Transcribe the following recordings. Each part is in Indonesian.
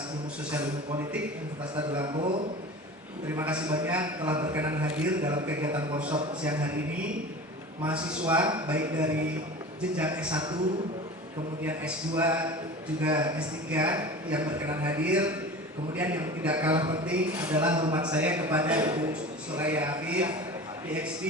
Fakultas Ilmu Sosial Ilmu Politik Universitas Tadulako. Terima kasih banyak telah berkenan hadir dalam kegiatan workshop siang hari ini. Mahasiswa baik dari jenjang S1, kemudian S2, juga S3 yang berkenan hadir. Kemudian yang tidak kalah penting adalah hormat saya kepada Ibu Suraya Afif, PhD,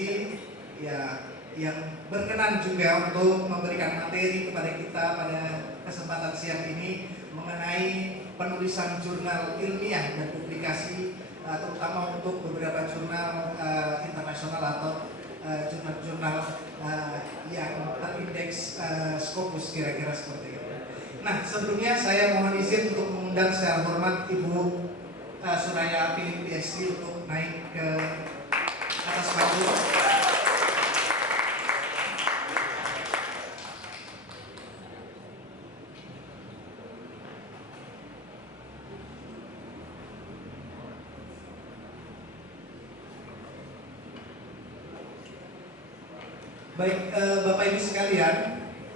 ya, yang berkenan juga untuk memberikan materi kepada kita pada kesempatan siang ini mengenai penulisan jurnal ilmiah dan publikasi, terutama untuk beberapa jurnal internasional atau jurnal-jurnal yang terindeks Scopus, kira-kira seperti itu. Nah, sebelumnya saya mohon izin untuk mengundang secara hormat Ibu Suraya Afif, PhD, untuk naik ke atas panggung. Baik, Bapak Ibu sekalian,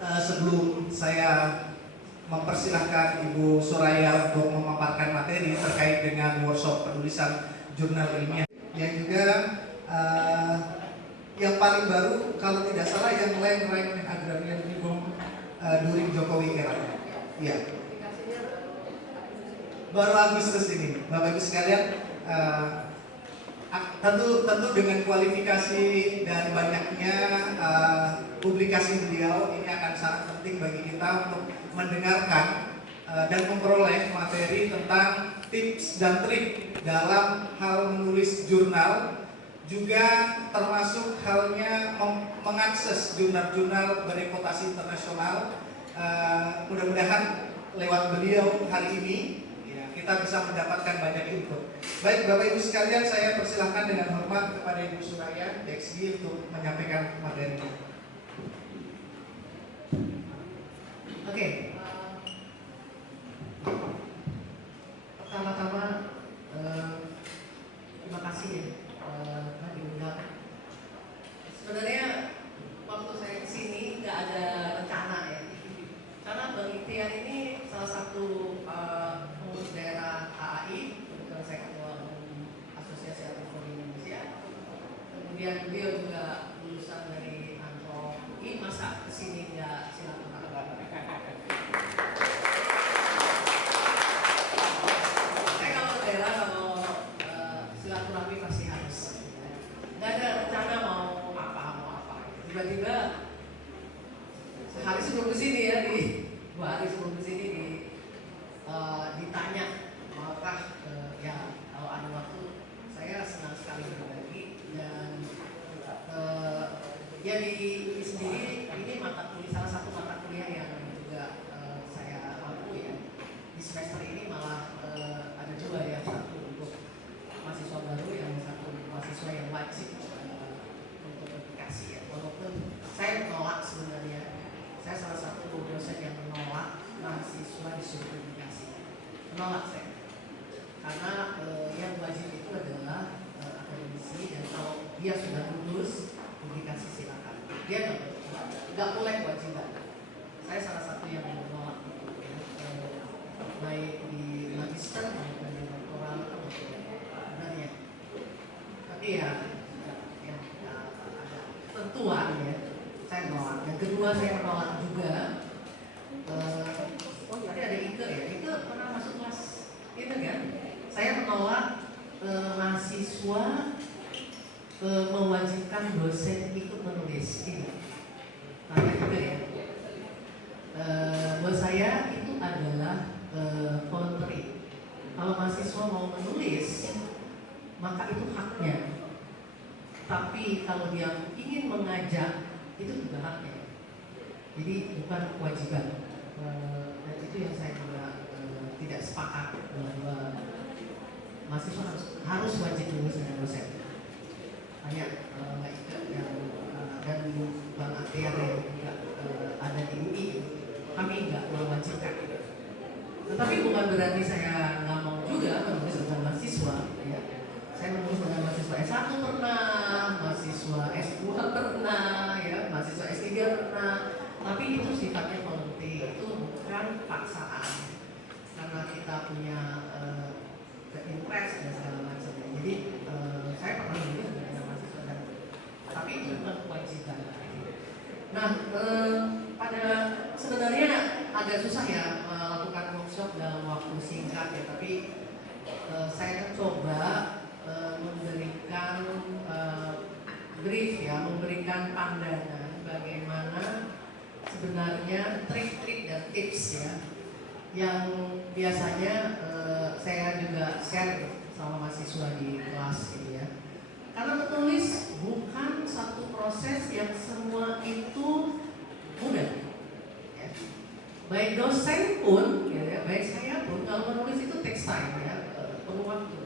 sebelum saya mempersilahkan Ibu Suraya untuk memaparkan materi terkait dengan workshop penulisan jurnal ilmiah yang juga yang paling baru, kalau tidak salah, yang Land Right and Agrarian Reform during Jokowi era. Ya, baru Agustus ini, Bapak Ibu sekalian. Tentu dengan kualifikasi dan banyaknya publikasi beliau, ini akan sangat penting bagi kita untuk mendengarkan dan memperoleh materi tentang tips dan trik dalam hal menulis jurnal, juga termasuk halnya mengakses jurnal-jurnal bereputasi internasional. Mudah-mudahan lewat beliau hari ini kita bisa mendapatkan banyak input. Baik, Bapak Ibu sekalian, saya persilahkan dengan hormat kepada Ibu Suraya, PhD, untuk menyampaikan materi. Oke. Pertama-tama terima kasih ya diundang. Sebenarnya waktu saya kesini nggak ada rencana ya, karena Bang Ikhtiar ini salah satu pengurus daerah AAI, kebetulan saya ketua Asosiasi Advokat Indonesia. Kemudian beliau juga lulusan dari Antro UI, masa kesini nggak silaturahmi? Saya kalau daerah kalau silaturahmi pasti harus. Nggak ada rencana mau apa. Tiba-tiba sehari sebelum kesini ya, di 2 hari sebelum kesini ditanya apakah ya kalau ada waktu. Saya senang sekali berbagi, dan ya di UI sendiri ini salah satu mata kuliah yang juga saya mampu ya. Di semester ini malah ada 2 ya, satu untuk mahasiswa baru, yang satu mahasiswa yang wajib untuk publikasi ya. Walaupun saya menolak sebenarnya, saya salah satu dosen yang menolak mahasiswa disuruh publikasi. Menolak saya, karena yang wajib itu adalah akademisi, dan kalau dia sudah lulus publikasi silakan. Dia nggak boleh kewajiban. Saya salah satu yang menolak itu ya, baik di magister maupun di doktoral sebenarnya. Tapi ya ada tentuan ya. Saya menolak. Yang kedua, saya menolak juga. Tadi ada Ike ya. Ike pernah masuk kelas itu kan? Saya menolak mahasiswa mewajibkan dosen ikut menulis ini. Tanya juga ya. Buat saya itu adalah voluntary. Kalau mahasiswa mau menulis, maka itu haknya. Tapi kalau dia ingin mengajak, itu juga haknya. Jadi bukan kewajiban. Dan itu yang saya juga tidak sepakat, bahwa mahasiswa harus wajib lulus dengan dosen. Banyak Mbak Ika dan Bang Akhtiar yang juga ada di UI, kami nggak mewajibkan. Tetapi bukan berarti saya nggak mau juga menulis dengan mahasiswa. Ya. Saya menulis dengan mahasiswa S1 pernah, mahasiswa S2 pernah, ya, mahasiswa S3 pernah. Tapi itu sifatnya volunteer, itu bukan paksaan. karena kita punya impress dan segala macam. Jadi saya pernah nulis dengan mahasiswa dan tapi itu bukan kewajiban. Nah, pada sebenarnya agak susah ya melakukan workshop dalam waktu singkat ya, tapi saya coba memberikan brief ya, memberikan pandangan bagaimana sebenarnya trik-trik dan tips ya yang biasanya saya juga share sama mahasiswa di kelas gitu ya. Karena menulis bukan satu proses yang semua itu mudah. Ya. Baik dosen pun, ya, baik saya pun kalau menulis itu takes time ya, perlu waktu.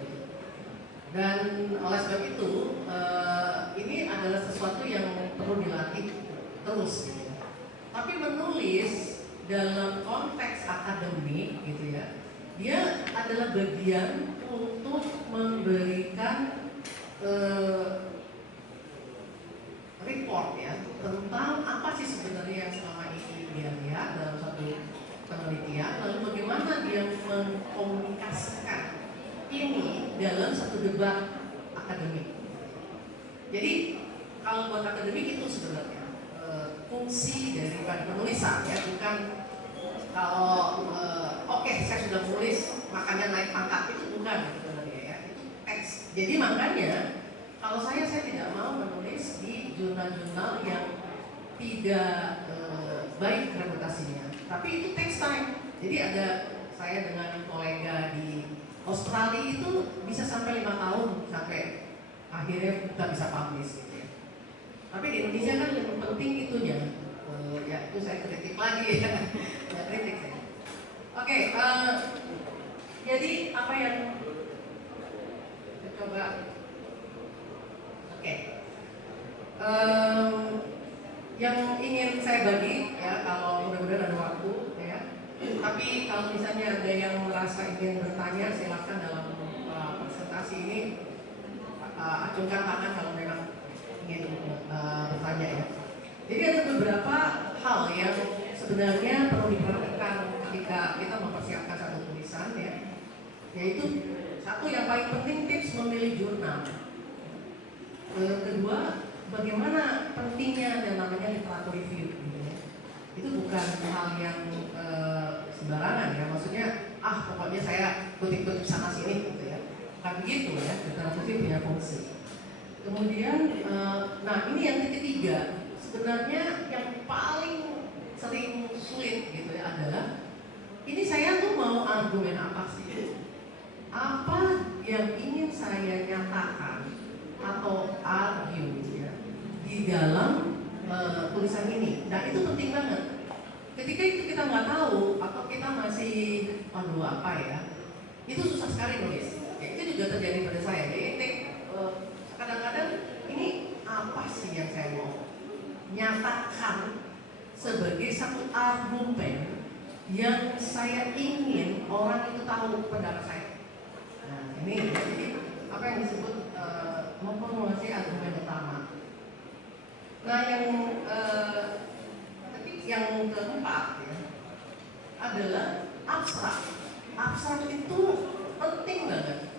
Dan oleh sebab itu ini adalah sesuatu yang perlu dilatih terus. Gitu ya. Tapi menulis dalam konteks akademik gitu ya, dia adalah bagian untuk memberikan report ya tentang apa sih sebenarnya yang selama ini dia lihat dalam satu penelitian, lalu bagaimana dia mengkomunikasikan ini dalam satu debat akademik. Jadi kalau buat akademik itu sebenarnya fungsi daripada penulisan ya, bukan kalau oke, saya sudah menulis makanya naik pangkat, itu bukan sebenarnya ya, itu teks. Jadi makanya kalau saya tidak mau menulis di jurnal-jurnal yang tidak baik reputasinya, tapi itu takes time. Jadi ada saya dengan kolega di Australia itu bisa sampai 5 tahun sampai akhirnya kita bisa publish gitu ya. Tapi di Indonesia kan yang penting itunya, ya itu saya kritik lagi ya, ya kritik saya. Oke, jadi apa yang coba? Oke, yang ingin saya bagi ya, kalau mudah-mudahan ada waktu ya. Tapi kalau misalnya ada yang merasa ingin bertanya, silakan dalam presentasi ini acungkan tangan kalau memang ingin bertanya ya. Jadi ada beberapa hal yang sebenarnya perlu diperhatikan ketika kita mempersiapkan satu tulisan ya. Yaitu satu, yang paling penting, tips memilih jurnal. Kedua, bagaimana pentingnya dan namanya literatur review gitu ya. Itu bukan hal yang sembarangan ya, maksudnya pokoknya saya kutip-kutip sana sini gitu ya. Bukan begitu ya, literatur review punya fungsi. Kemudian, nah ini yang ketiga, sebenarnya yang paling sering sulit gitu ya adalah ini saya tuh mau argumen apa sih? Apa yang ingin saya nyatakan atau argue ya di dalam tulisan ini. Nah itu penting banget. Ketika itu kita nggak tahu atau kita masih apa ya, itu susah sekali nulis. Ya, itu juga terjadi pada saya. Jadi kadang-kadang ini apa sih yang saya mau nyatakan sebagai satu argumen yang saya ingin orang itu tahu pendapat saya. Nah ini jadi apa yang disebut memformulasi argumen utama. Nah yang keempat ya adalah abstrak. Abstrak itu penting banget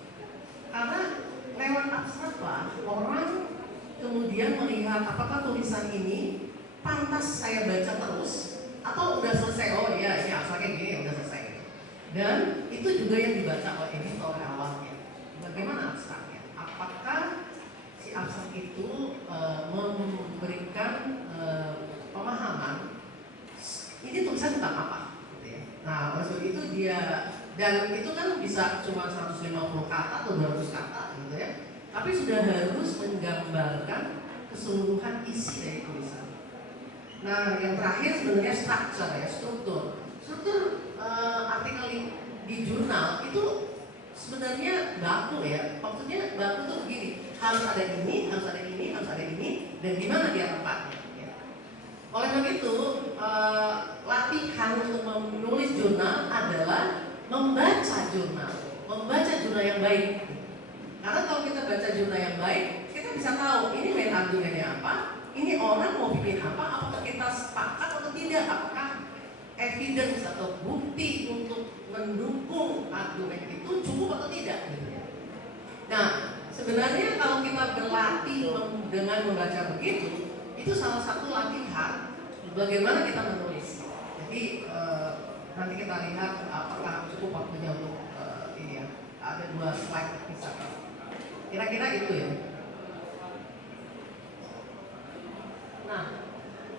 karena lewat abstrak lah orang kemudian melihat apakah tulisan ini pantas saya baca terus atau udah selesai. Oh iya ini abstraknya gini udah selesai. Dan itu juga yang dibaca oleh editor awalnya. Bagaimana abstraknya? Apakah si abstrak itu memberikan pemahaman ini tulisan tentang apa? Gitu ya. Nah, maksud itu dia, dan itu kan bisa cuma 150 kata atau 200 kata gitu ya. Tapi sudah harus menggambarkan keseluruhan isi dari tulisan. Nah, yang terakhir sebenarnya structure ya, struktur. Struktur artikel di jurnal itu sebenarnya baku ya. Maksudnya baku tuh begini, harus ada ini, harus ada ini, harus ada ini, dan di mana dia tempatnya. Ya. Oleh sebab itu, latihan untuk menulis jurnal adalah membaca jurnal yang baik. Karena kalau kita baca jurnal yang baik, kita bisa tahu ini main argumennya apa, ini orang mau bikin apa, apakah kita sepakat atau tidak, apakah evidence atau bukti untuk mendukung argumen itu cukup atau tidak gitu ya. Nah, sebenarnya kalau kita berlatih dengan membaca begitu, itu salah satu latihan bagaimana kita menulis. Jadi nanti kita lihat apakah cukup waktunya untuk ini ya. Ada 2 slide terpisah. Kira-kira itu ya. Nah,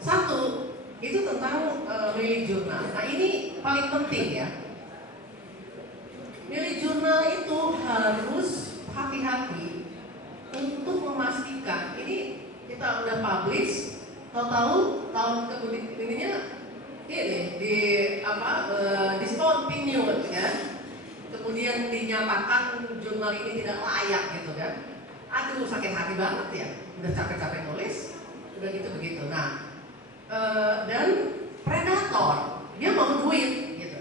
satu itu tentang milih jurnal. Nah, ini paling penting ya. Milih jurnal itu harus hati-hati untuk memastikan ini kita udah publish, tahu-tahu tahun kemudiannya ini di discontinue ya. Kemudian dinyatakan jurnal ini tidak layak gitu kan. Aduh, sakit hati banget ya. Udah capek-capek nulis, udah gitu begitu. Nah, dan predator dia mau duit gitu.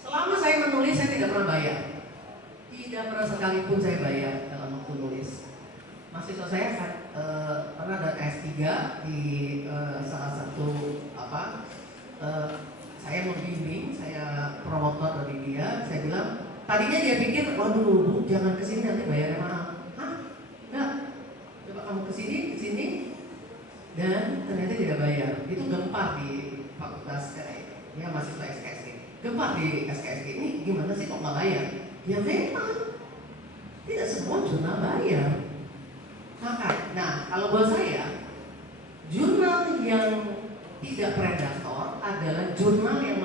Selama saya menulis saya tidak pernah bayar, tidak pernah sekalipun saya bayar dalam waktu nulis. Mahasiswa saya pernah ada S3 di salah satu saya membimbing, saya promotor dari dia. Saya bilang tadinya dia pikir, waduh Bu, jangan kesini nanti bayarnya mahal. Hah? Enggak, coba kamu kesini dan ternyata tidak bayar. Itu gempar di fakultas dia mahasiswa SKSD. Gempar di SKSD ini gimana sih kok nggak bayar? Ya memang tidak semua jurnal bayar. Nah kalau buat saya jurnal yang tidak predator adalah jurnal yang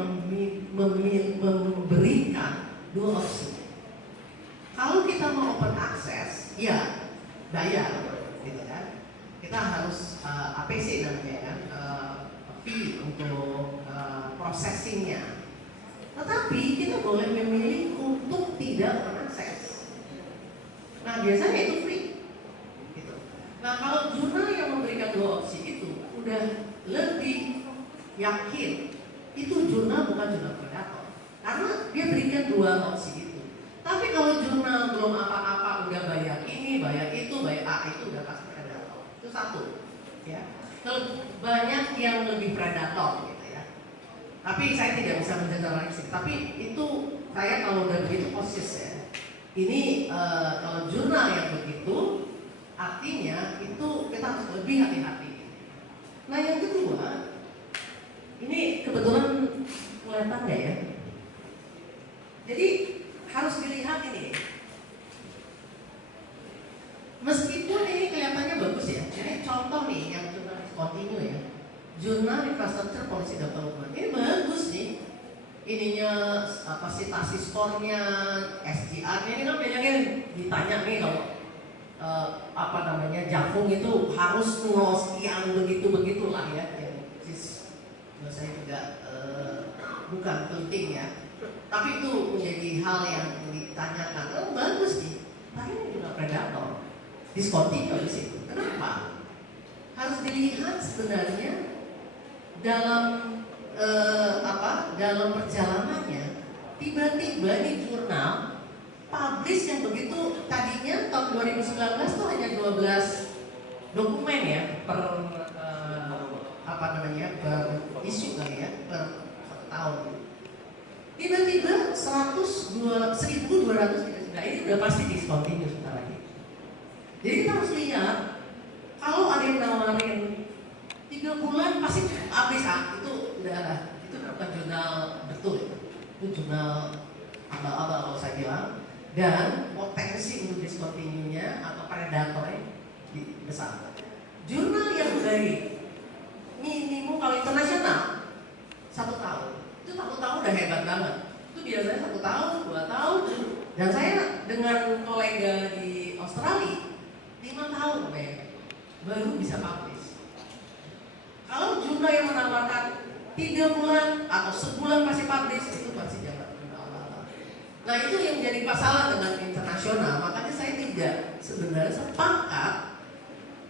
memberikan 2 opsi. Kalau kita mau open access, ya bayar, gitu kan? Kita harus APC namanya kan, fee untuk processingnya. Tetapi kita boleh memilih untuk tidak mengakses. Nah biasanya itu free. Gitu. Nah kalau jurnal yang memberikan 2 opsi itu udah lebih yakin itu jurnal bukan jurnal predator, karena dia berikan 2 opsi itu. Tapi kalau jurnal belum apa-apa udah bayar ini, bayar itu, bayar A itu udah pasti predator. Itu satu. Ya. Kalau banyak yang lebih predator gitu ya. Tapi saya tidak bisa mengeneralisir. Tapi itu saya kalau udah begitu posisi ya. Ini kalau jurnal yang begitu artinya itu kita harus lebih hati-hati. Nah yang kedua, ini kebetulan kelihatan nggak ya? Jadi harus dilihat ini. Meskipun ini kelihatannya bagus ya. Ini contoh nih yang jurnal continue ya. Jurnal Infrastructure Policy Development. Ini bagus nih. Ininya kapasitas skornya, SGR-nya ini kan biasanya ditanya nih kalau Jafung itu harus 0 sekian begitulah ya. Saya juga bukan penting ya. Tapi itu menjadi hal yang ditanyakan. Oh bagus nih. Tapi ini juga predator. Discontinue di situ. Kenapa? Harus dilihat sebenarnya dalam dalam perjalanannya tiba-tiba di jurnal publish yang begitu tadinya tahun 2019 tuh hanya 12 dokumen ya per per isu kali ya per 1 tahun. Tiba-tiba 1.200 ini udah pasti discontinue sebentar lagi. Jadi kita harus lihat kalau ada yang nawarin 3 bulan pasti habis itu udah itu bukan jurnal betul itu jurnal abal-abal kalau saya bilang, dan potensi untuk discontinue-nya atau predatornya besar. Jurnal yang baik minimum kalau internasional 1 tahun, itu 1 tahun udah hebat banget. Itu biasanya 1 tahun, 2 tahun, dan saya dengan kolega di Australia 5 tahun baru bisa publish. Kalau jurnal yang menawarkan 3 bulan atau sebulan masih publish, itu pasti jangan. Nah itu yang jadi masalah dengan internasional. Makanya saya tidak sebenarnya sepakat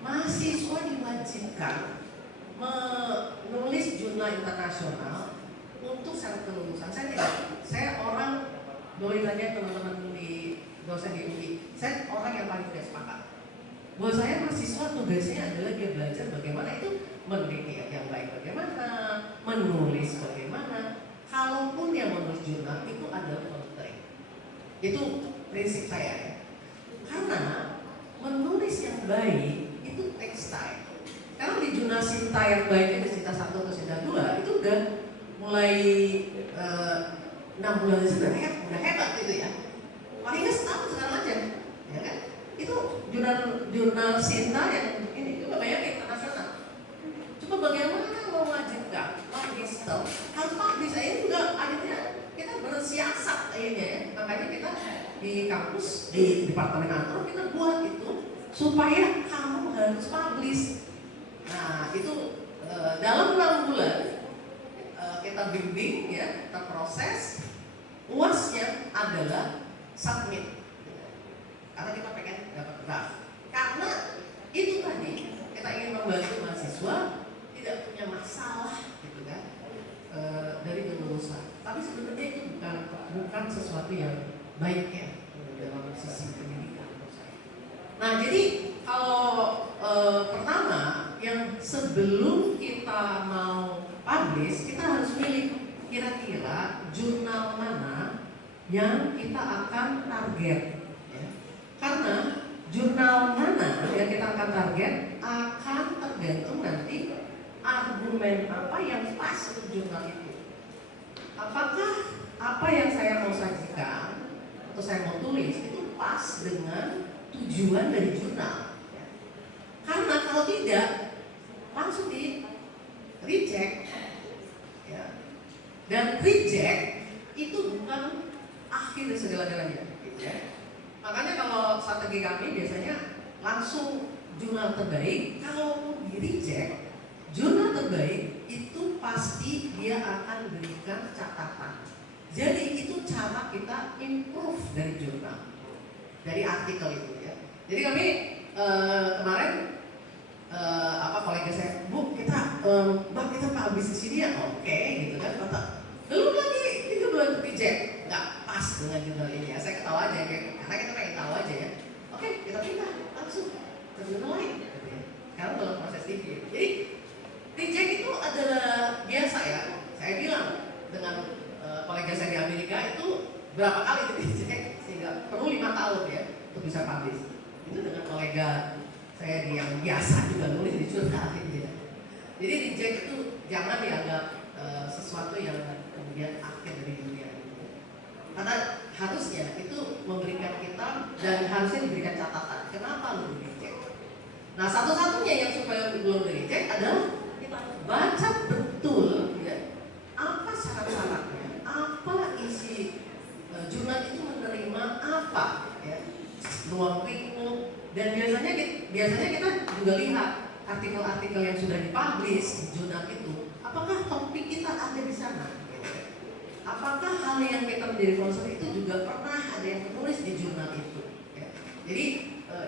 mahasiswa diwajibkan menulis jurnal internasional untuk syarat kelulusan. Saya orang boleh tanya teman-teman di dosen di UI. Saya orang yang paling tidak sepakat. Buat saya mahasiswa tugasnya adalah dia belajar bagaimana itu meneliti yang baik bagaimana, menulis bagaimana. kalaupun yang menulis jurnal itu adalah volunteering. Itu prinsip saya ya. Karena menulis yang baik itu takes time. Karena di jurnal Sinta yang baik itu Sinta 1 atau Sinta 2 itu udah mulai 6 bulan sudah hebat itu ya. Paling nggak setahun sekarang aja, ya kan? Itu jurnal Sinta yang ini juga banyak internasional. Coba bagaimana mau mewajibkan magister harus publish, akhirnya juga akhirnya kita bersiasat akhirnya ya. Makanya kita di kampus di departemen antro kita buat itu supaya kamu harus publish. Nah itu dalam 6 bulan kita bimbing ya, kita proses. UASnya adalah submit, karena kita pengen dapat draft. Karena itu tadi kita ingin membantu mahasiswa tidak punya masalah gitu kan dari kelulusan. Tapi sebenarnya itu bukan sesuatu yang baik ya dalam sisi pendidikan menurut saya. Nah jadi kalau pertama yang sebelum kita mau publish kita harus milih kira-kira jurnal mana yang kita akan target ya. Karena jurnal mana yang kita akan target akan tergantung nanti argumen apa yang pas untuk jurnal itu. Apakah apa yang saya mau sajikan atau saya mau tulis itu pas dengan tujuan dari jurnal ya. Karena kalau tidak langsung di reject ya. Dan reject itu bukan akhir dari segala-galanya gitu ya. Makanya kalau strategi kami biasanya langsung jurnal terbaik. Kalau di reject, jurnal terbaik itu pasti dia akan berikan catatan. Jadi itu cara kita improve dari jurnal, dari artikel itu ya. Jadi kami kemarin kolega saya, Bu kita Mbak kita publish di sini ya, oke gitu kan, kata belum lagi 3 bulan reject, nggak pas dengan jurnal ini ya. Saya ketawa aja ya, karena kita pengen tahu aja ya. Oke kita pindah langsung ke jurnal lain gitu ya. Karena dalam proses TV. Jadi reject itu adalah biasa ya. Saya bilang dengan kolega saya di Amerika itu berapa kali di reject sehingga perlu 5 tahun ya untuk bisa publish. Itu dengan kolega saya yang biasa juga nulis di jurnal gitu ya. Jadi reject itu jangan dianggap sesuatu yang kemudian akhir dari dunia itu. Karena harusnya itu memberikan kita dan harusnya diberikan catatan kenapa lu di reject. Nah satu-satunya yang supaya belum di reject adalah kita baca betul ya, apa syarat-syaratnya, apa isi jurnal itu menerima apa ya, ruang lingkup. Dan biasanya kita juga lihat artikel-artikel yang sudah dipublish di jurnal itu, apakah topik kita ada di sana? Apakah hal yang kita menjadi concern itu juga pernah ada yang menulis di jurnal itu? Ya. Jadi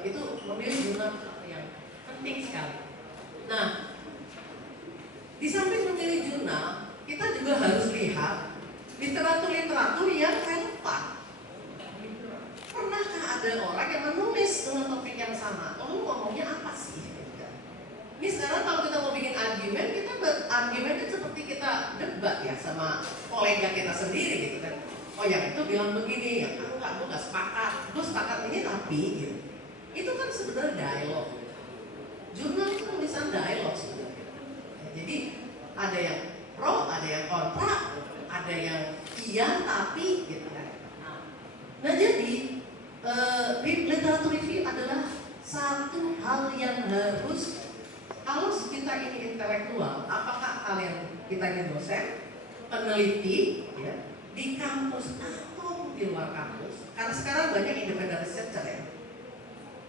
itu memilih jurnal yang penting sekali. Nah, di samping memilih jurnal, kita juga harus lihat literatur-literatur yang relevan. Pernahkah ada orang yang menulis dengan topik yang sama? Lalu ngomongnya apa sih? Ini sekarang kalau kita mau bikin argumen, kita argumennya seperti kita debat ya sama kolega kita sendiri gitu kan. Oh yang itu bilang begini, yang aku nggak sepakat, gue sepakat ini tapi gitu. Itu kan sebenarnya dialog. Jurnal itu tulisan dialog sebenarnya. Jadi ada yang pro, ada yang kontra, ada yang iya tapi gitu kan. Nah jadi literatur review adalah satu hal yang harus, kalau kita ini intelektual, apakah kalian kita ini dosen, peneliti, ya, di kampus atau di luar kampus? Karena sekarang banyak independent researcher ya,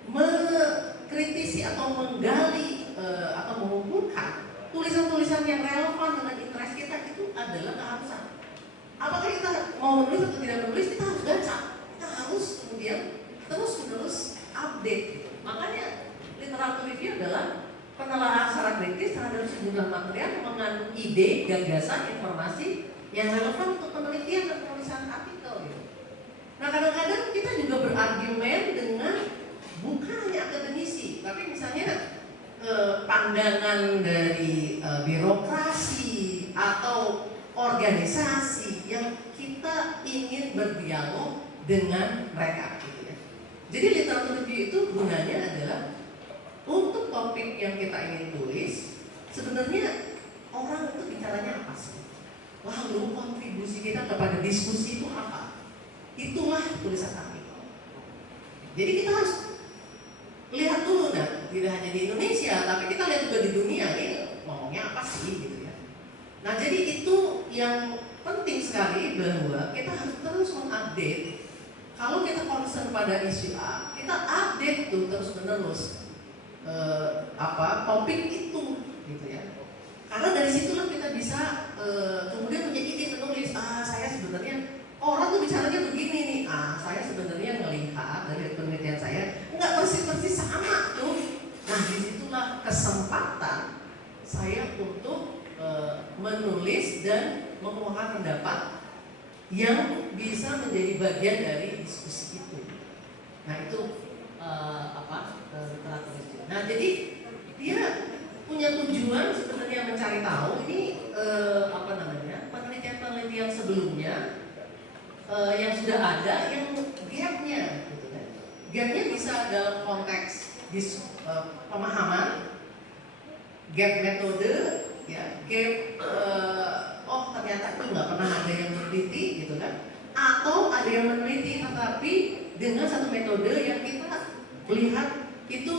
mengkritisi atau menggali atau mengumpulkan tulisan-tulisan yang relevan dengan interest kita itu adalah keharusan. Apakah kita mau menulis atau tidak menulis, kita harus baca, kita harus kemudian terus-menerus update. Makanya literatur review adalah penelaahan secara kritis terhadap sejumlah material yang mengandung ide, gagasan, informasi yang relevan untuk penelitian dan penulisan artikel gitu. Nah kadang-kadang kita juga berargumen dengan bukan hanya akademisi, tapi misalnya pandangan dari birokrasi atau organisasi dengan mereka gitu ya. Jadi literatur review itu gunanya adalah untuk topik yang kita ingin tulis, sebenarnya orang itu bicaranya apa sih? Lalu kontribusi kita kepada diskusi itu apa? Itulah tulisan artikel. Jadi kita harus lihat dulu, nah, tidak hanya di Indonesia, tapi kita lihat juga di dunia ini ngomongnya apa sih gitu ya. Nah, jadi itu yang penting sekali bahwa kita harus terus mengupdate. Kalau kita concern pada isu A, kita update tuh terus menerus topik itu gitu ya. Karena dari situlah kita bisa kemudian punya ide menulis, saya sebenarnya orang tuh bicaranya begini nih, saya sebenarnya melihat dari penelitian saya nggak persis sama tuh. Nah, disitulah kesempatan saya untuk menulis dan mengemukakan pendapat yang bisa menjadi bagian dari diskusi itu. Nah, itu literatur itu. Nah, jadi dia punya tujuan sebenarnya mencari tahu ini penelitian-penelitian sebelumnya yang sudah ada, yang gapnya gitu kan. Gapnya bisa dalam konteks pemahaman, gap metode, ya, gap ternyata itu nggak pernah ada yang meneliti gitu kan, atau ada yang meneliti tetapi dengan satu metode yang kita lihat itu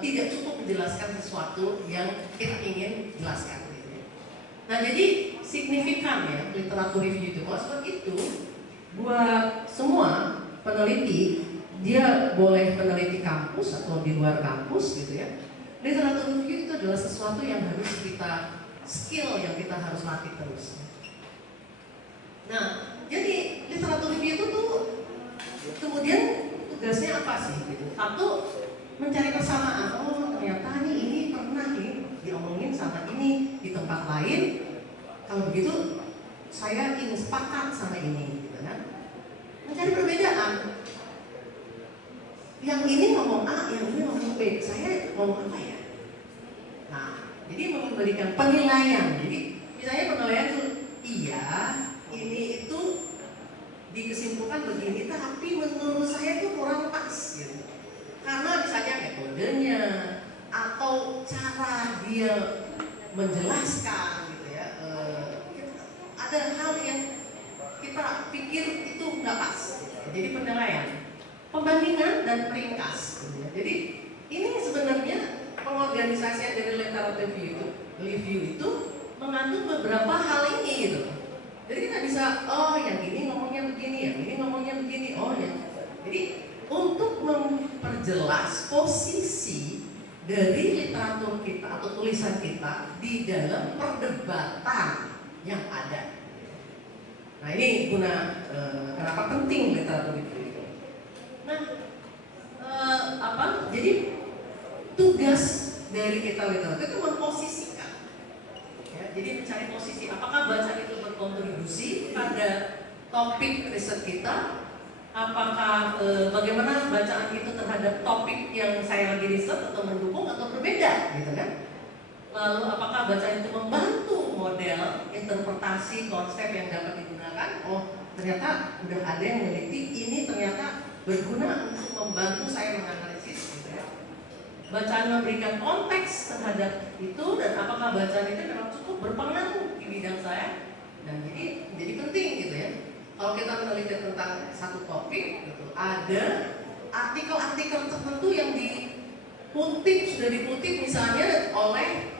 tidak cukup menjelaskan sesuatu yang kita ingin jelaskan gitu ya. Nah, jadi signifikan ya literatur review itu. Oleh sebab itu buat semua peneliti, dia boleh meneliti kampus atau di luar kampus gitu ya, literatur review itu adalah sesuatu yang harus kita skill yang kita harus latih terus. Nah, jadi literatur review itu tuh kemudian tugasnya apa sih gitu? Satu, mencari persamaan. Oh, ternyata ini pernah nih diomongin sama ini di tempat lain. Kalau begitu saya ingin sepakat sama ini gitu kan. Mencari perbedaan. Yang ini ngomong A, yang ini ngomong B. Saya ngomong apa ya? Nah, jadi memberikan penilaian. Jadi misalnya penilaian itu iya, ini itu dikesimpulan begini, tapi menurut saya itu kurang pas gitu. Karena misalnya metodenya atau cara dia menjelaskan gitu ya, ada hal yang kita pikir itu nggak pas. Jadi penilaian, pembandingan dan peringkas. Gitu ya. Jadi ini sebenarnya pengorganisasian dari literatur review itu mengandung beberapa hal ini gitu. Jadi kita bisa, oh yang ini ngomongnya begini, yang ini ngomongnya begini, oh ya. Jadi untuk memperjelas posisi dari literatur kita atau tulisan kita di dalam perdebatan yang ada. Nah, ini guna kenapa penting literatur itu. Nah, jadi tugas dari kita literatur itu memposisikan. Ya, jadi mencari posisi apakah bacaan itu berkontribusi pada topik riset kita, apakah bagaimana bacaan itu terhadap topik yang saya lagi riset atau mendukung atau berbeda gitu kan. Lalu apakah bacaan itu membantu model interpretasi konsep yang dapat digunakan. Oh, ternyata udah ada yang meneliti ini ternyata berguna untuk membantu saya menganalisis gitu ya. Bacaan memberikan konteks terhadap itu, dan apakah bacaan itu memang cukup berpengaruh di bidang saya. Dan jadi penting gitu ya. Kalau kita meneliti tentang satu topik gitu, ada artikel-artikel tertentu yang sudah dikutip misalnya oleh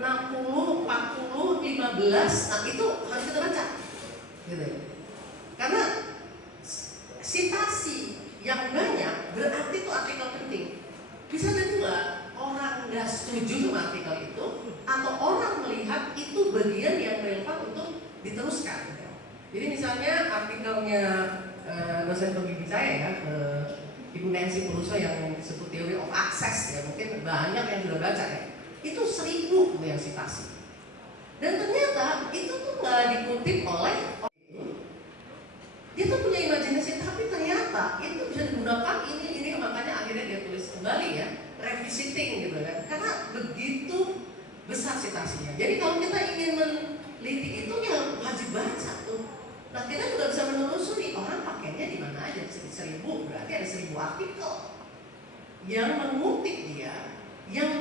60, 40, 15, nah itu harus kita baca gitu ya. Karena sitasi yang banyak berarti itu artikel penting. Bisa juga orang nggak setuju sama artikel itu, atau orang melihat itu bagian yang relevan untuk diteruskan. Jadi misalnya artikelnya dosen pembimbing saya ya, Ibu Nancy Peluso yang disebut Theory of Access ya, mungkin banyak yang sudah baca ya. Itu 1000 yang sitasi. Dan ternyata itu tuh nggak dikutip oleh dia tuh punya imajinasi, tapi ternyata itu bisa digunakan ini makanya akhirnya dia tulis kembali ya, revisiting gitu kan. Karena begitu besar sitasinya. Jadi kalau kita ingin meneliti itu ya wajib baca tuh. Nah kita juga bisa menelusuri orang pakainya di mana aja. 1000 berarti ada 1000 artikel yang mengutip dia, yang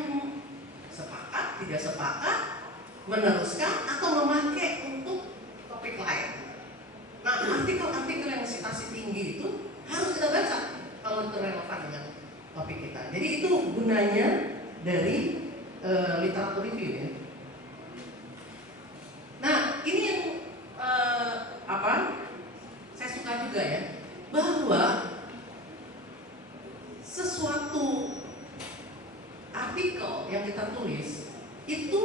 sepakat, tidak sepakat, meneruskan atau memakai untuk topik lain. Nah artikel-artikel yang citasi tinggi itu harus kita baca kalau itu relevan dengan topik kita. Jadi itu gunanya dari literatur review ya. Nah ini yang saya suka juga ya, bahwa sesuatu artikel yang kita tulis itu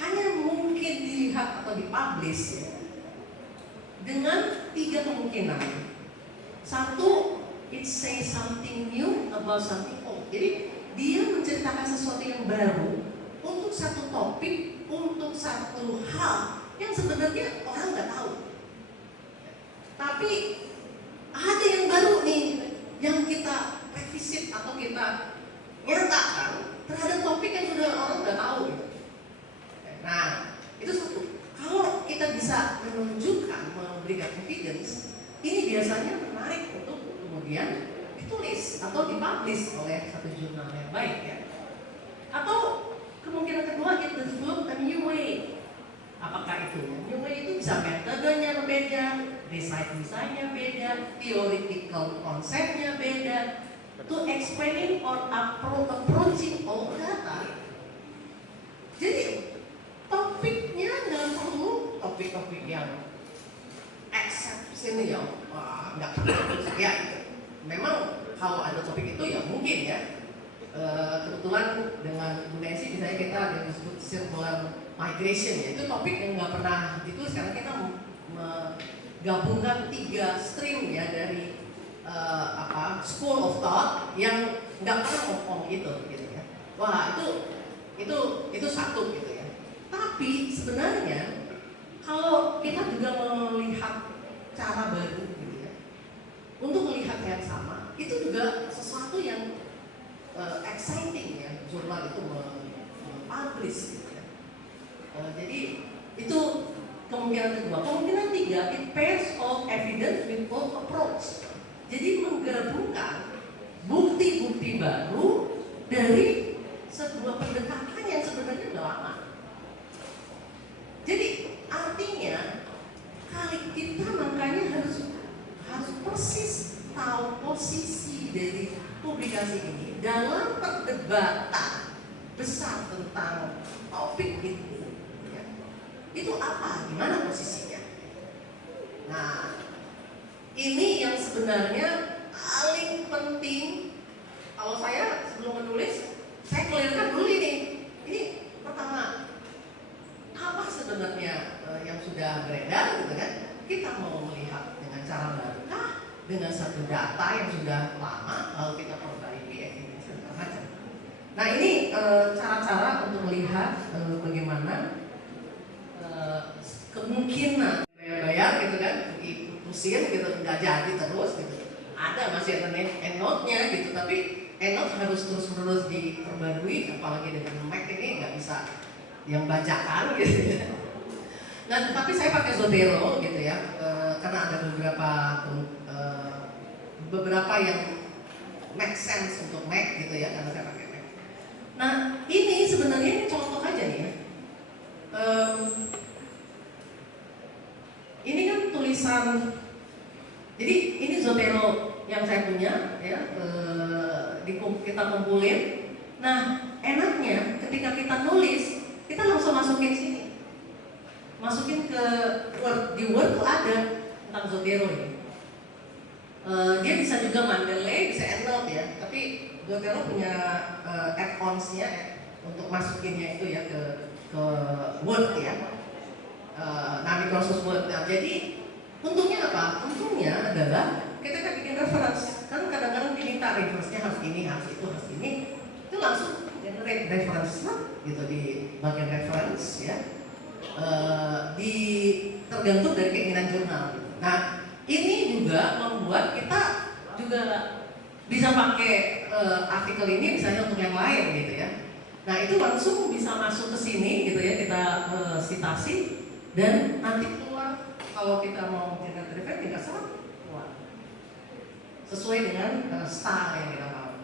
hanya mungkin dilihat atau dipublish ya, dengan 3 kemungkinan. Satu, it says something new about something old. Jadi dia menceritakan sesuatu yang baru untuk satu topik, untuk satu hal yang sebenarnya orang nggak tahu. Tapi ada yang baru nih yang kita revisit atau kita nyatakan terhadap topik yang sudah orang udah tahu. Nah itu satu. Kalau kita bisa menunjukkan, memberikan evidence, ini biasanya menarik untuk kemudian ditulis atau dipublish oleh satu jurnal yang baik ya. Atau kemungkinan kedua, it develop a new way. Apakah itu? New way itu bisa metodenya beda, desainnya beda, theoretical konsepnya beda, to explaining or approaching all data. Jadi topiknya nggak perlu topik-topik yang exceptional, nggak perlu ya. Memang kalau ada topik itu ya mungkin ya. Kebetulan dengan Bu Nancy misalnya kita ada yang disebut circular migration ya, itu topik yang nggak pernah ditulis karena kita menggabungkan 3 stream ya dari school of thought yang nggak pernah ngomong gitu ya. Wah itu satu gitu ya. Tapi sebenarnya kalau kita juga melihat cara baru gitu ya, untuk melihat yang sama itu juga sesuatu yang exciting ya, jurnal itu publish gitu ya. Jadi itu kemungkinan kedua. Kemungkinan 3, it pairs all evidence with all approach. Jadi menggabungkan bukti-bukti baru dari sebuah pendekatan yang sebenarnya udah lama. Jadi artinya kita makanya harus persis tahu posisi dari publikasi ini dalam perdebatan besar tentang topik itu. Ya. Itu apa? Gimana posisinya? Nah, ini yang sebenarnya paling penting. Kalau saya sebelum menulis, saya clearkan dulu ini. Ini pertama, apa sebenarnya yang sudah beredar gitu kan? Kita mau melihat dengan cara barukah, dengan satu data yang sudah lama, lalu kita perbaiki evidence dan macam. Nah ini cara-cara untuk melihat bagaimana kemungkinan bayar gitu kan, pusing gitu, nggak jadi terus gitu. Ada masih ada endnote-nya gitu, tapi endnote harus terus-menerus diperbarui, apalagi dengan Mac ini nggak bisa yang bacakan gitu. Nah, tapi saya pakai Zotero gitu ya, karena ada beberapa yang make sense untuk Mac gitu ya, karena saya pakai Mac. Nah, ini sebenarnya ini contoh aja nih ya. Ini kan tulisan, jadi ini Zotero yang saya punya ya, kita kumpulin. Nah, enaknya ketika kita nulis, kita langsung masukin sini, masukin ke Word. Di Word tuh ada tentang Zotero ini. Dia bisa juga Mendeley, bisa EndNote ya. Tapi Zotero punya add-ons-nya untuk masukinnya itu ya ke Word ya. Nah, Microsoft Word. Nah, jadi untungnya apa? Untungnya adalah kita kan bikin reference. Kan kadang-kadang diminta reference-nya harus ini, harus itu, harus ini. Itu langsung generate reference gitu di bagian reference ya. Tergantung dari keinginan jurnal. Nah, ini juga membuat kita juga bisa pakai artikel ini misalnya untuk yang lain gitu ya. Nah, itu langsung bisa masuk ke sini gitu ya, kita citasi dan nanti keluar kalau kita mau generate revenue tidak salah, sesuai dengan style yang kita mau.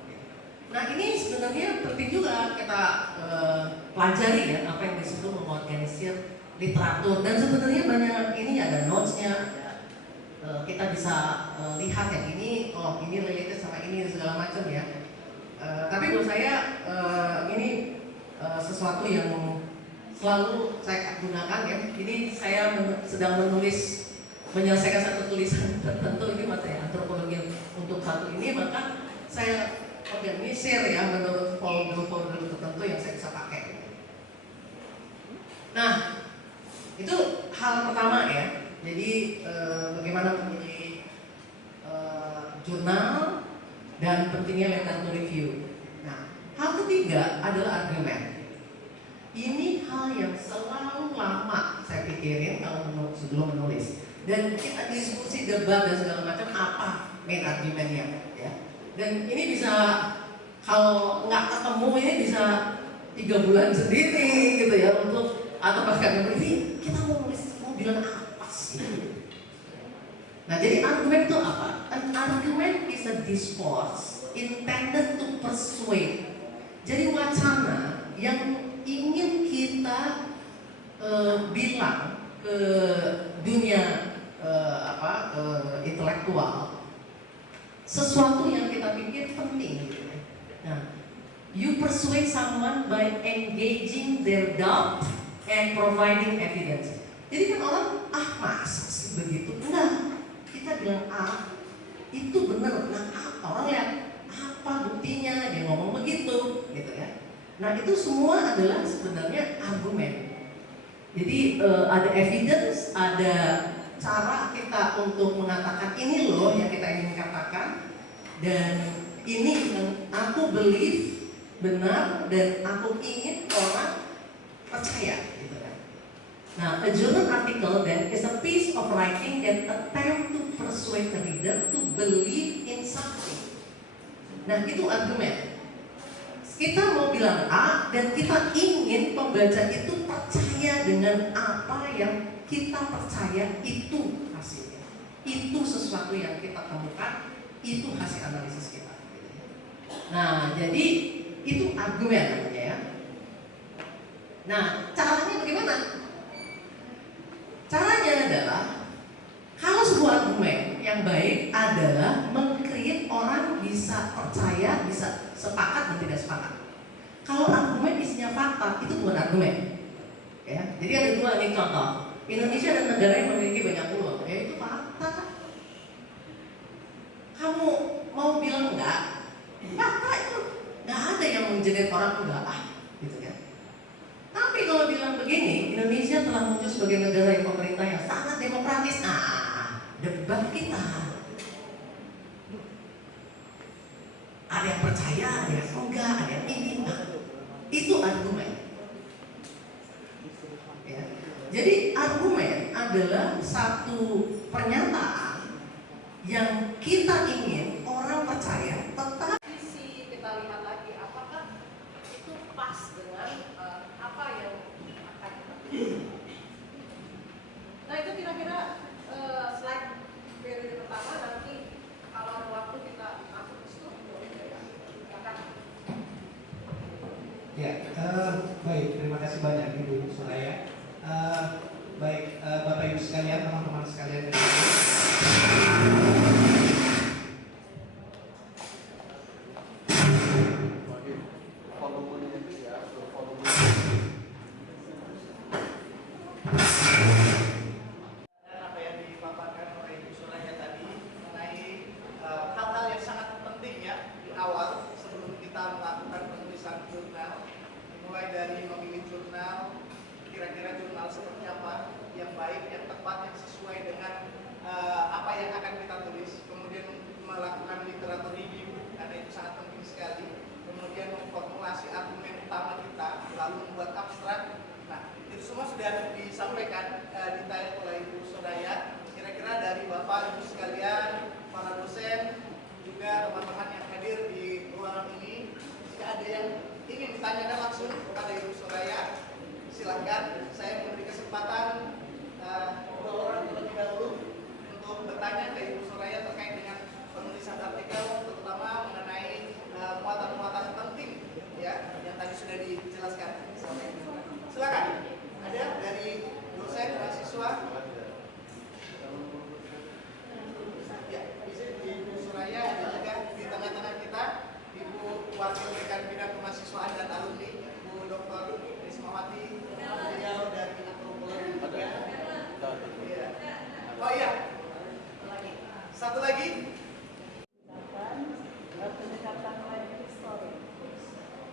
Nah ini sebenarnya penting juga kita pelajari ya apa yang disebut mengorganisir literatur, dan sebenarnya banyak ini ada notes-nya, kita bisa lihat yang ini, oh ini related sama ini segala macam ya. Tapi buat saya ini sesuatu yang selalu saya gunakan ya. Ini saya sedang menyelesaikan satu tulisan tertentu, ini materi antropologi untuk satu ini, maka saya organisir ya menurut folder tertentu yang saya bisa pakai. Nah itu hal pertama ya. Jadi bagaimana memilih jurnal dan pentingnya literatur review. Nah, hal ketiga adalah argumen. Ini hal yang selalu lama saya pikirin kalau sebelum menulis. Dan kita diskusi, debat dan segala macam apa main argumennya ya. Dan ini bisa kalau nggak ketemu ini bisa 3 bulan sendiri gitu ya untuk, atau bahkan ini kita mau bilang apa sih? Nah, jadi argumen itu apa? An argument is a discourse intended to persuade. Jadi wacana yang ingin kita bilang ke dunia intelektual sesuatu yang kita pikir penting. Nah, you persuade someone by engaging their doubt and providing evidence. Jadi kan orang masa sih begitu? Enggak. Kita bilang itu benar. Nah, orang lihat apa buktinya dia ngomong begitu, gitu ya. Nah itu semua adalah sebenarnya argumen. Jadi ada evidence, ada cara kita untuk mengatakan ini loh yang kita ingin katakan, dan ini yang aku believe benar dan aku ingin orang percaya, gitu ya. Nah, a journal article then is a piece of writing that attempt to persuade the reader to believe in something. Nah, itu argumen. Kita mau bilang A dan kita ingin pembaca itu percaya dengan apa yang kita percaya itu hasilnya. Itu sesuatu yang kita temukan, itu hasil analisis kita. Nah, jadi itu argumen namanya ya. Nah, caranya bagaimana? Caranya adalah kalau sebuah argumen yang baik adalah meng-create orang bisa percaya, bisa sepakat dan tidak sepakat. Kalau argumen isinya fakta, itu bukan argumen. Ya, jadi ada 2 nih contoh. Indonesia dan negara yang memiliki banyak pulau, ya itu fakta. Kamu mau bilang enggak? Fakta itu nggak ada yang menjerit orang enggak gitu ya. Tapi kalau bilang begini, Indonesia telah muncul sebagai negara yang pemerintah yang sangat demokratis. Debat kita. Ada yang percaya, ada yang enggak, ada yang ini. Itu argumen. Ya. Jadi argumen adalah satu pernyataan yang kita ingin orang percaya, tetapi kita lihat lagi apakah itu pas dengan apa yang akan kita pilih. Nah itu kira-kira slide periode pertama, nanti kalau ada waktu kita masuk ke situ. Ya, baik, terima kasih banyak Ibu Soraya. Baik, Bapak Ibu sekalian, teman-teman sekalian. Mulai dari memilih jurnal, kira-kira jurnal seperti apa yang baik, yang tepat, yang sesuai dengan apa yang akan kita tulis. Kemudian melakukan literatur review, karena itu sangat penting sekali. Kemudian memformulasi argumen utama kita, lalu membuat abstrak. Nah, itu semua sudah disampaikan detail oleh Ibu Soraya. Kira-kira dari Bapak Ibu sekalian, para dosen, juga teman-teman yang hadir di ruangan ini, jika ada yang ingin ditanyakan langsung kepada Ibu Soraya, silahkan. Saya memberi kesempatan 2 orang terlebih dahulu.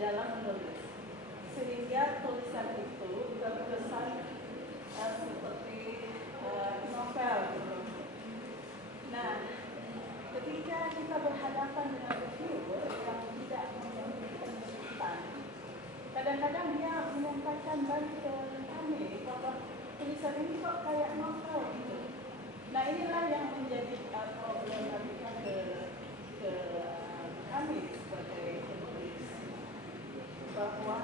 dalam menulis, sehingga tulisan itu terkesan seperti novel gitu. Nah, ketika kita berhadapan dengan reviewer yang tidak memiliki penelitian, kadang-kadang dia menyampaikan balik ke kami bahwa tulisan ini kok kayak novel gitu. Nah, inilah yang menjadi problematika ke kami sebagai penulis, bahwa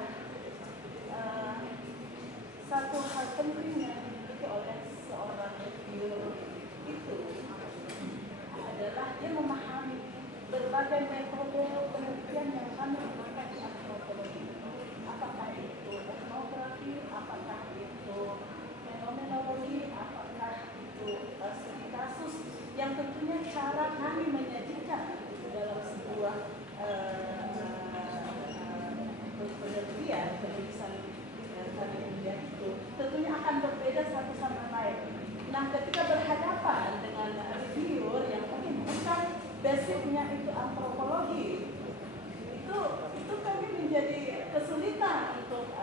satu hal penting yang dimiliki oleh seorang reviewer itu adalah dia memahami berbagai metode penelitian yang kami gunakan di antropologi. Apakah itu etnografi, apakah itu fenomenologi, apakah itu studi kasus, yang tentunya cara kami menyajikan itu dalam sebuah penelitian, penulisan kami itu tentunya akan berbeda satu sama lain. Nah, ketika berhadapan dengan reviewer yang mungkin bukan basicnya itu antropologi, itu kami menjadi kesulitan untuk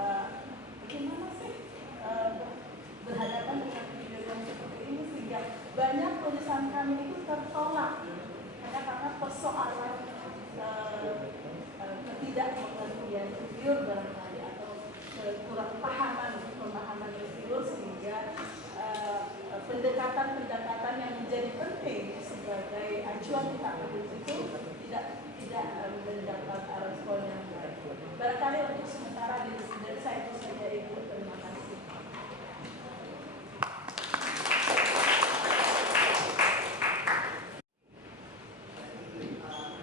gimana sih berhadapan dengan video yang seperti ini, sehingga banyak tulisan kami itu tertolak hanya karena persoalan ketidakmengertian reviewer barangkali, atau kurang pemahaman reviewer, sehingga pendekatan-pendekatan yang menjadi penting sebagai acuan kita menulis itu tidak mendapat respon yang baik. Barangkali untuk sementara dari saya itu saja, Ibu. Terima kasih.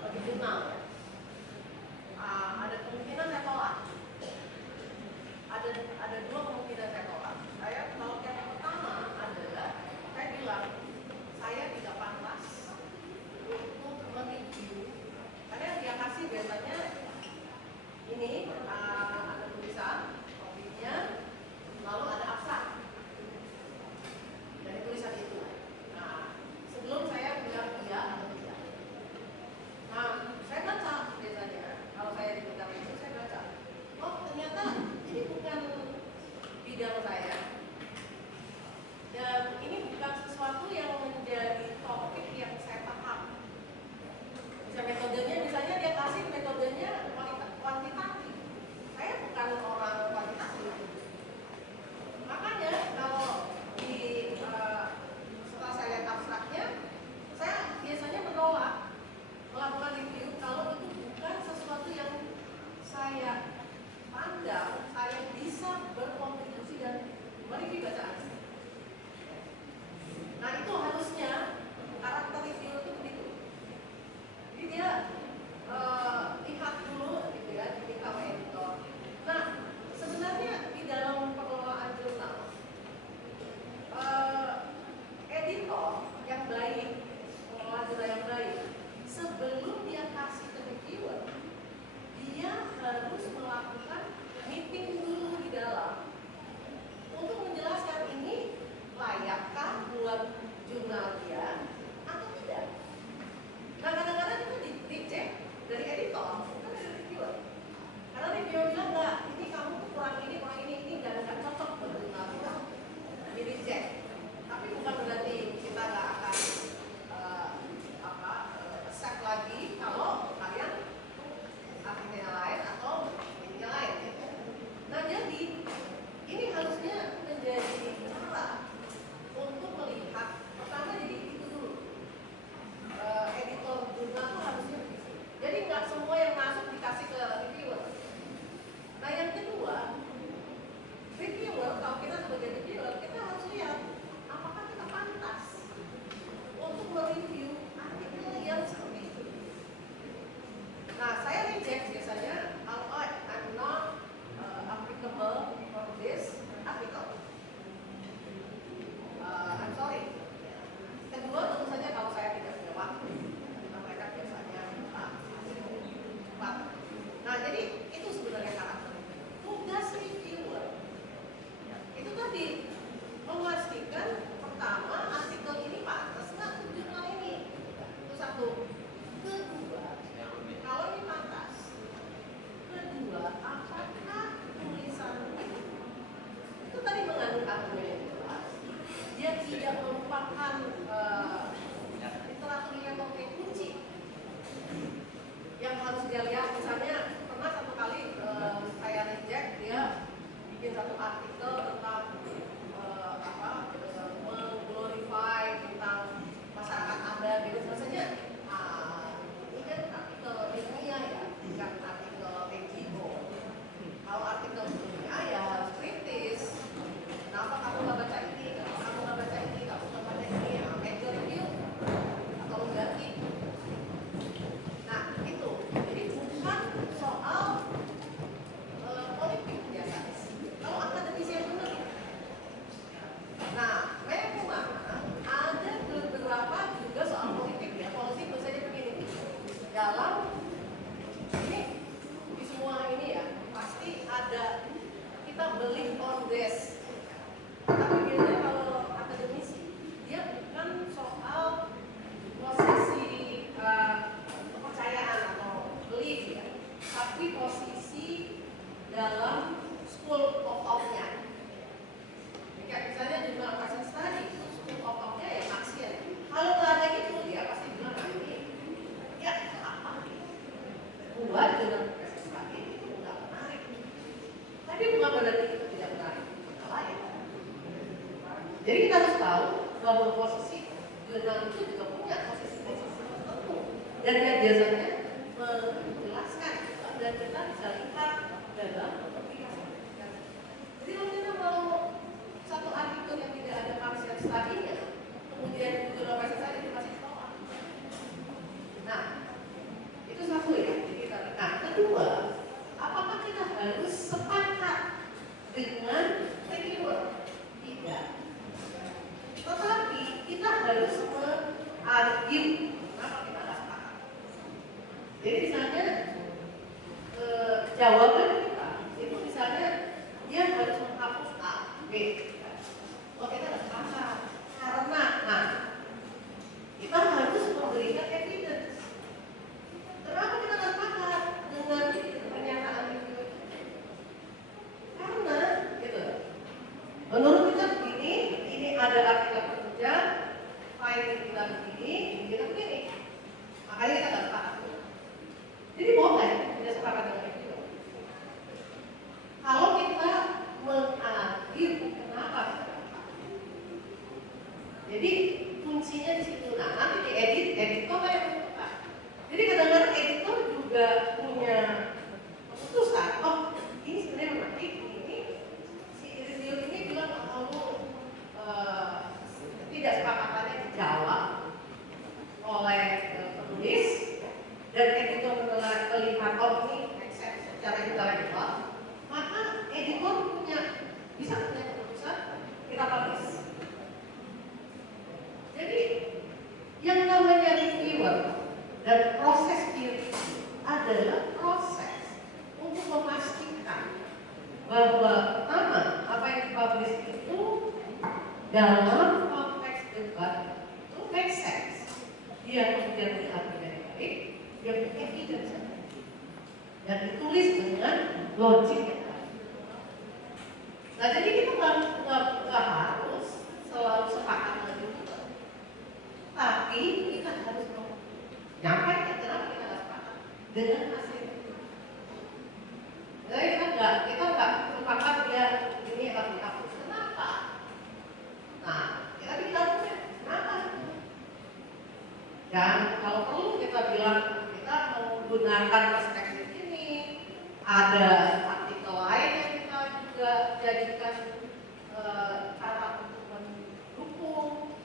Bagi jurnal, ada kemungkinan saya tolak. Ada dua kemungkinan saya tolak. Saya kalau yang pertama adalah saya bilang saya tidak pantas untuk mereview, karena yang dia kasih biasanya ini ada tulisan topiknya, lalu ada abstrak dari tulisan itu. Nah, sebelum saya bilang iya atau tidak, nah saya baca biasanya, kalau saya di bidang itu saya baca, oh ternyata ini bukan dalam ini di semua ini ya pasti ada kita believe on this. Tapi biasanya kalau akademisi dia bukan soal posisi kepercayaan atau belief ya, tapi posisi dalam school of thought-nya. Kayak misalnya jurnal passion study, school of thought-nya ya Marxian. Kalau nggak ada itu dia pasti bilang ini ya apa nih? Buat jurnal passion study itu nggak menarik. Tapi bukan berarti itu tidak menarik. Lain. Jadi kita harus tahu bahwa posisi jurnal itu juga punya posisi-posisi tertentu dan yang biasanya menjelaskan dan kita bisa lihat dalam publikasi. Jadi kalau kita mau satu artikel yang tidak ada Marxian study-nya, kemudian jurnal passion study itu masih ditolak. Nah, itu satu ya. Nah, kedua, apakah kita harus sepakat dengan reviewer? Tidak. Tetapi kita harus mengargue kenapa kita nggak sepakat. Jadi misalnya jawaban kita itu misalnya dia harus menghapus A, B. Oh kita nggak sepakat karena nah kita harus memberikan evidence. Kenapa kita nggak sepakat dengan pernyataan itu? Karena gitu. Menurut kita begini, ini ada artikel pekerja, finding kita begini, kita begini. Makanya kita nggak sepakat. Jadi boleh tidak sepakat dengan itu. Kalau kita mengadil kenapa kita sepakat. Jadi kuncinya di situ. Nah nanti di editor yang menentukan. Jadi kadang-kadang editor juga punya keputusan. Oh ini sebenarnya menarik. Si review ini bilang kamu tidak sepakatannya dijawab oleh penulis dan editor melihat oh ini secara intelektual, maka editor bisa punya keputusan kita publish. Jadi yang namanya reviewer dan proses peer review adalah proses untuk memastikan bahwa pertama apa yang dipublish itu dalam konteks debat itu make sense. Dia kemudian melihat dengan baik, dia punya evidence dan ditulis dengan logik yang baik. Nah jadi kita nggak harus selalu sepakat dengan itu, tapi kita harus menyampaikan kenapa kita nggak sepakat dengan hasil. Jadi kita nggak sepakat dia ini harus dihapus. Kenapa? Nah kita bilang kenapa? Dan kalau perlu kita bilang kita menggunakan perspektif ini, ada artikel lain yang kita juga jadikan cara untuk mendukung.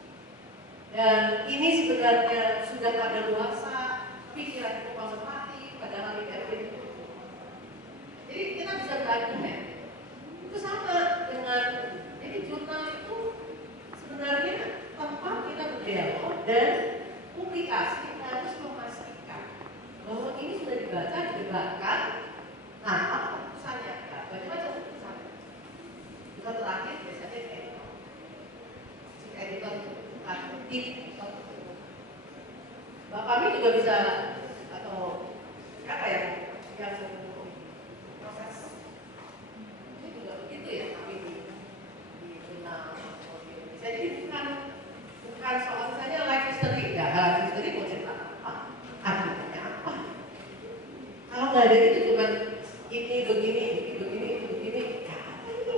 Dan ini sebenarnya sudah ada luasa pikiran itu konservatif, padahal tidak begitu. Jadi kita bisa berargumen. Itu sama dengan jadi jurnal itu sebenarnya tempat kita berdialog dan publikasi harus memastikan bahwa ini sudah dibaca, didebatkan. Nah, apa keputusannya? Bagaimana keputusannya? Kita terakhir biasanya editor. Si editor bukan tim. Bahkan kami juga bisa atau apa ya yang proses ini juga begitu ya kami di jurnal Indonesia. Jadi bukan soal misalnya life history, ya life history mau cerita apa, artinya apa. Kalau nggak ada itu cuma ini begini, ya apa ini?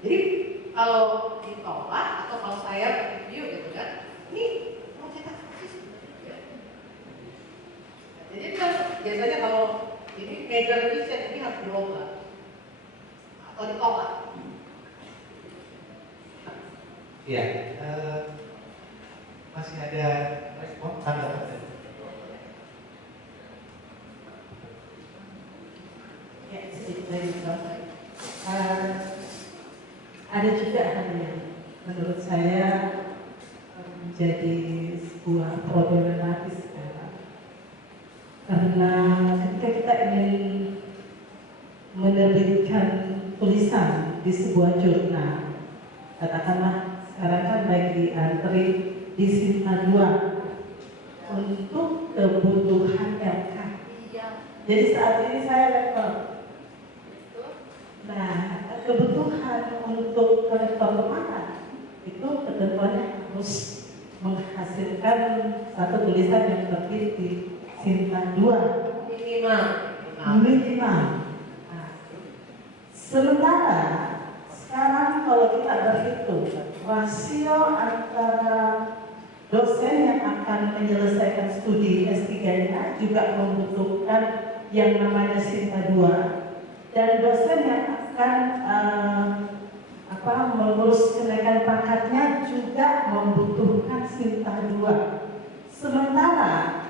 Jadi kalau ditolak atau kalau saya review gitu kan, ini mau cerita apa sih sebenarnya? Jadi kan biasanya kalau ini major revision ini harus dirubah atau ditolak. Iya, masih ada respon tanggapan? Ya, sedikit dari ada juga hal yang menurut saya menjadi sebuah problematis sekarang, di sebuah jurnal, katakanlah sekarang kan lagi antri di Sinta 2 untuk kebutuhan LK. Jadi saat ini saya rektor. Nah, kebutuhan untuk kolektor kemarin itu ketentuannya harus menghasilkan satu tulisan yang terbit di Sinta 2 minimal. Nah, sementara sekarang kalau kita berhitung rasio antara dosen yang akan menyelesaikan studi S3-nya juga membutuhkan yang namanya Sinta 2, dan dosen yang akan mengurus kenaikan pangkatnya juga membutuhkan Sinta 2. Sementara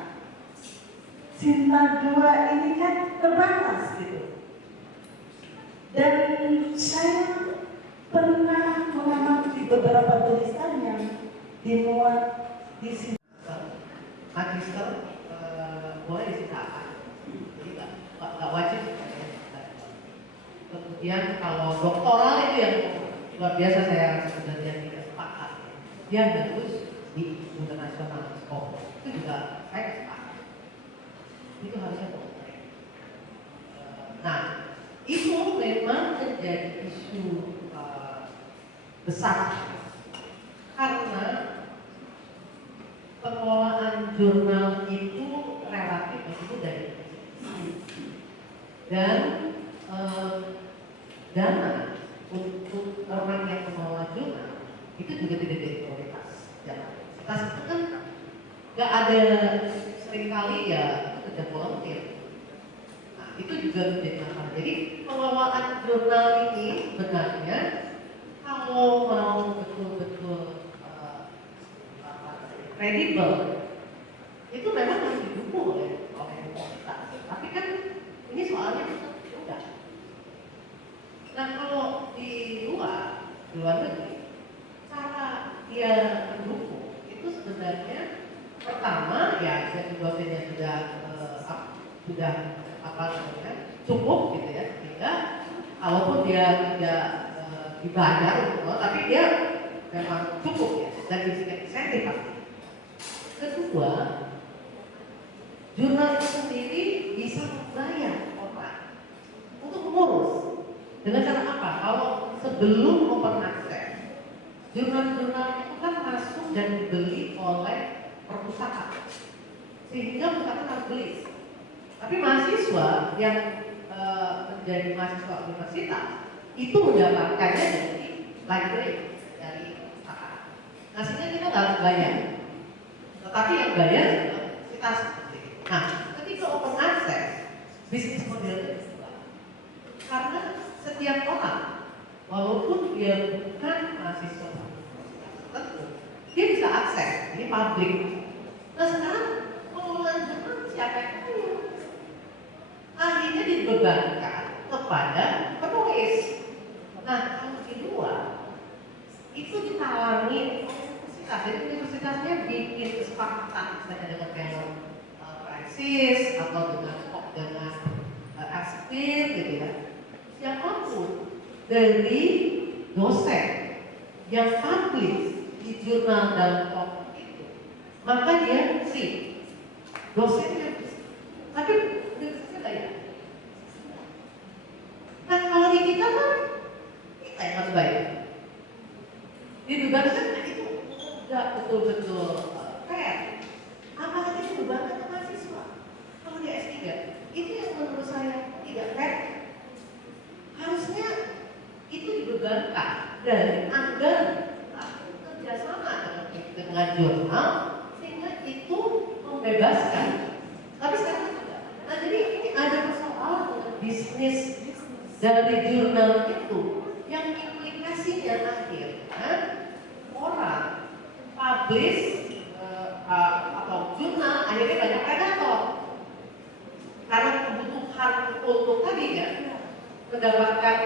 Sinta 2 ini kan terbatas gitu. Dan saya pernah mengamati beberapa tulisan yang dimuat di sini. Magister boleh disitakan, jadi nggak wajib. Kemudian kalau doktoral itu yang luar biasa, saya sebenarnya tidak sepakat. Dia harus di internasional scope, itu juga saya sepakat. Itu harusnya boleh. Nah, itu memang menjadi isu besar karena pengelolaan jurnal itu relatif masih muda, dan dana untuk orang yang mengelola jurnal itu juga tidak jadi prioritas. Prioritas itu kan nggak ada, seringkali ya kerja volunteer. Nah, itu juga menjadi masalah. Jadi pengelolaan jurnal ini sebenarnya kalau mau betul-betul kredibel, itu memang harus didukung oleh universitas. Tapi kan ini soalnya udah. Nah, kalau di luar negeri, cara dia mendukung itu sebenarnya pertama ya dosennya sudah cukup gitu ya, sehingga kalaupun dia tidak dibayar, tapi dia memang cukup ya, dan insentif pasti. Kedua, jurnal itu sendiri bisa membayar orang untuk mengurus. Dengan cara apa? Kalau sebelum open access, jurnal-jurnal itu kan masuk dan dibeli oleh perpustakaan, sehingga perpustakaan harus beli. Tapi mahasiswa yang menjadi mahasiswa universitas itu mendapatkannya dari library, dari perpustakaan. Nah, sehingga kita nggak harus bayar. Tetapi yang bayar kita sendiri. Nah, ketika open access, bisnis modelnya berubah. Karena setiap orang, walaupun dia bukan mahasiswa tertentu, dia bisa akses. Ini publik. Nah, sekarang pengelolaan jurnal siapa yang punya? Akhirnya dibebankan kepada penulis. Nah, kalau di luar itu ditalangi universitas. Jadi universitasnya bikin kesepakatan misalnya dengan panel krisis atau dengan ekspert gitu ya. Siapapun dari dosen yang publish di jurnal dalam kelompok itu, maka dia free. Dosennya free. Tapi universitasnya bayar. Nah, kalau di kita kan kita yang harus bayar. Dibebankan itu enggak betul-betul fair. Apalagi itu bebankan ke mahasiswa. Kalau di S3, itu yang menurut saya tidak fair. Harusnya itu dibebankan dari anggaran kerjasama dengan jurnal, sehingga itu membebaskan. Tapi sekarang tidak. Nah, jadi ini ada persoalan dengan bisnis dari jurnal itu yang implikasinya akhirnya orang publish atau jurnal akhirnya banyak predator karena kebutuhan untuk tadi ya mendapatkan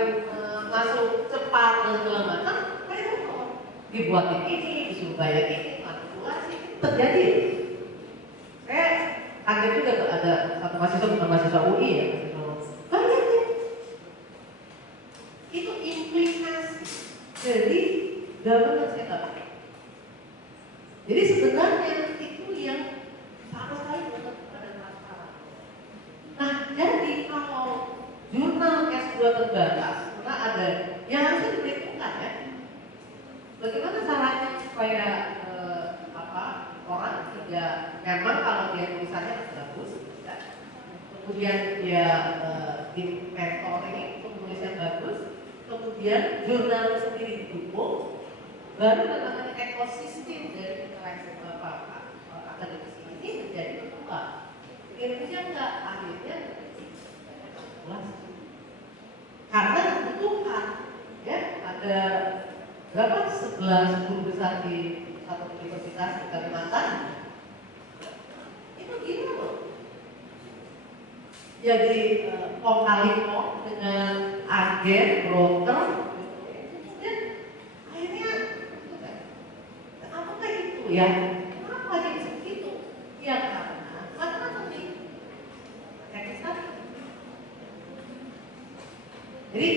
masuk cepat dan segala macam, predator dibuatin ini, disuruh bayar ini, manipulasi terjadi. Saya kaget juga tuh ada satu mahasiswa, bukan mahasiswa UI ya, banyak itu implikasi governance saya nggak pakai. Jadi sebenarnya itu yang sama sekali untuk pada transparan. Nah, jadi kalau jurnal S2 terbatas, karena ada yang harusnya diperhitungkan ya. Bagaimana caranya supaya orang tidak, memang kalau dia tulisannya bagus, ya. Kemudian dia di mentoring penulisnya bagus, kemudian jurnal sendiri didukung, baru namanya ekosistem dari interaksi akademisi ini menjadi berkembang. Indonesia enggak, akhirnya karena kebutuhan, ya ada berapa 11 guru besar di satu universitas di Kalimantan, itu gila loh. Jadi kong kali kong dengan agen, broker, kemudian akhirnya apakah itu ya? Kenapa dia bisa begitu? Ya karena macam-macam nih. Teknis tadi. Jadi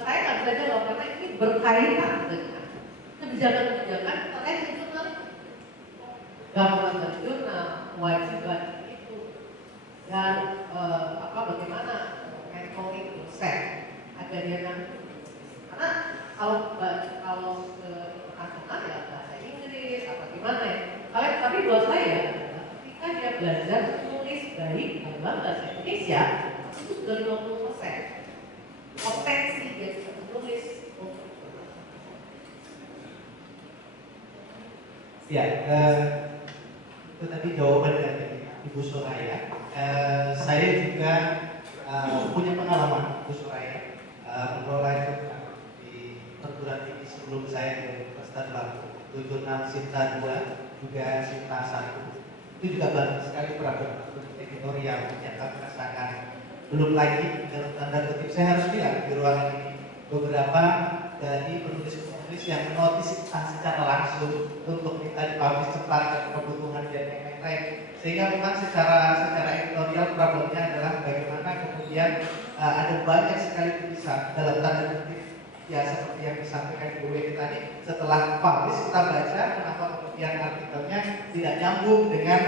saya nggak bisa jawab karena ini berkaitan dengan kebijakan-kebijakan terkait dengan jurnal itu. Gambaran dan jurnal, kewajiban itu, dan bagaimana mentoring dosen agar dia nanti, karena kalau ke internasional ya bahasa Inggris apa gimana ya. Tapi buat saya ketika dia belajar menulis baik dalam bahasa Indonesia itu sudah 50%. Potensi dia bisa menulis untuk ya, itu tadi jawaban dari Ibu Soraya. Saya juga punya pengalaman Ibu Soraya mengelola itu di perguruan tinggi sebelum saya di Universitas Lampung. Itu jurnal Sinta 2 juga Sinta 1. Itu juga banyak sekali peraturan editorial yang kami rasakan. Belum lagi dalam tanda kutip saya harus bilang di ruangan ini beberapa dari penulis-penulis yang menotis secara langsung untuk minta dipublish cepat dan kebutuhan dan lain-lain. Sehingga memang secara editorial problemnya adalah bagaimana kemudian ada banyak sekali tulisan dalam tanda kutip ya seperti yang disampaikan Ibu Weni tadi, setelah publish kita baca kenapa kemudian artikelnya tidak nyambung dengan